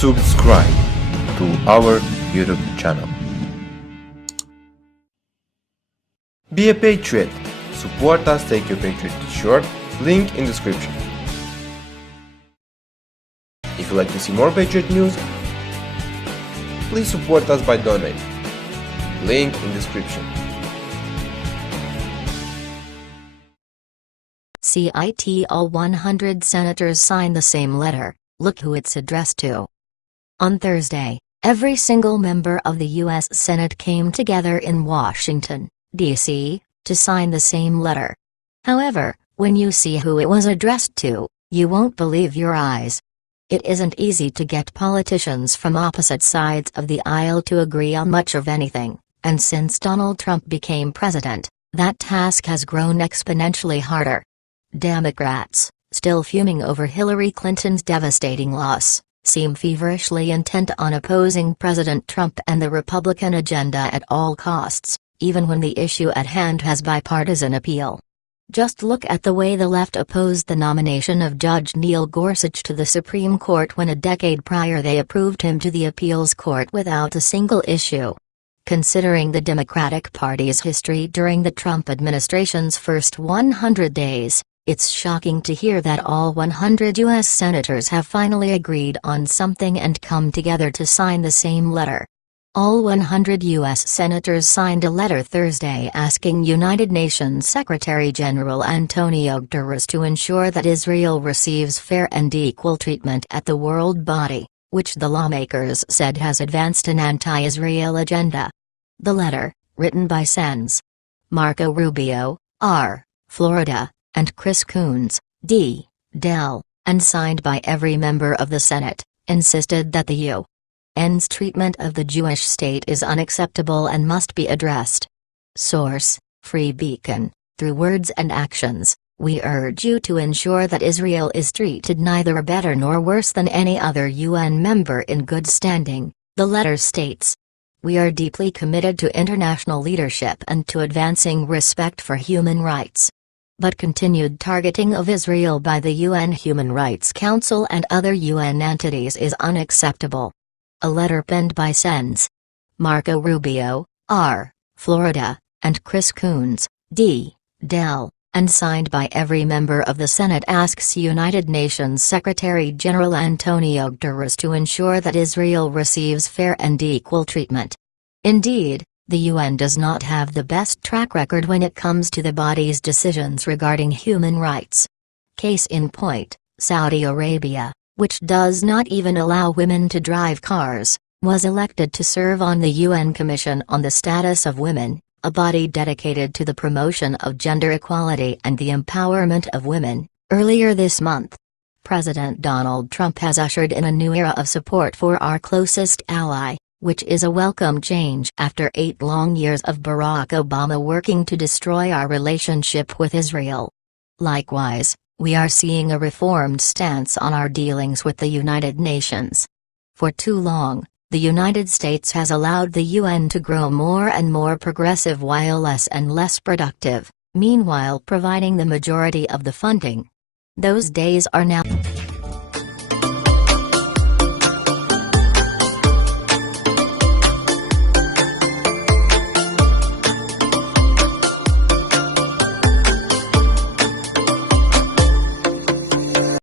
subscribe to our YouTube channel. Be a Patriot. Support us, take your Patriot t-shirt, link in description. If you'd like to see more Patriot news, please support us by donating. Link in description. CIT all 100 senators signed the same letter. Look who it's addressed to. On Thursday, every single member of the U.S. Senate came together in Washington, D.C., to sign the same letter. However, when you see who it was addressed to, you won't believe your eyes. It isn't easy to get politicians from opposite sides of the aisle to agree on much of anything, and since Donald Trump became president, that task has grown exponentially harder. Democrats, still fuming over Hillary Clinton's devastating loss, seem feverishly intent on opposing President Trump and the Republican agenda at all costs, even when the issue at hand has bipartisan appeal. Just look at the way the left opposed the nomination of Judge Neil Gorsuch to the Supreme Court when a decade prior they approved him to the appeals court without a single issue. Considering the Democratic Party's history during the Trump administration's first 100 days, it's shocking to hear that all 100 U.S. senators have finally agreed on something and come together to sign the same letter. All 100 U.S. senators signed a letter Thursday asking United Nations Secretary-General Antonio Guterres to ensure that Israel receives fair and equal treatment at the world body, which the lawmakers said has advanced an anti-Israel agenda. The letter, written by Sens. Marco Rubio, R., Florida, and Chris Coons, D., Del, and signed by every member of the Senate, insisted that the U.N.'s treatment of the Jewish state is unacceptable and must be addressed. Source: Free Beacon. Through words and actions, we urge you to ensure that Israel is treated neither better nor worse than any other UN member in good standing, the letter states. We are deeply committed to international leadership and to advancing respect for human rights. But continued targeting of Israel by the UN Human Rights Council and other UN entities is unacceptable. A letter penned by Sens. Marco Rubio, R., Florida, and Chris Coons, D., Del, and signed by every member of the Senate asks United Nations Secretary-General Antonio Guterres to ensure that Israel receives fair and equal treatment. Indeed, the UN does not have the best track record when it comes to the body's decisions regarding human rights. Case in point, Saudi Arabia, which does not even allow women to drive cars, was elected to serve on the UN Commission on the Status of Women, a body dedicated to the promotion of gender equality and the empowerment of women, earlier this month. President Donald Trump has ushered in a new era of support for our closest ally, which is a welcome change after 8 long years of Barack Obama working to destroy our relationship with Israel. Likewise, we are seeing a reformed stance on our dealings with the United Nations. For too long, the United States has allowed the UN to grow more and more progressive while less and less productive, meanwhile providing the majority of the funding. Those days are now.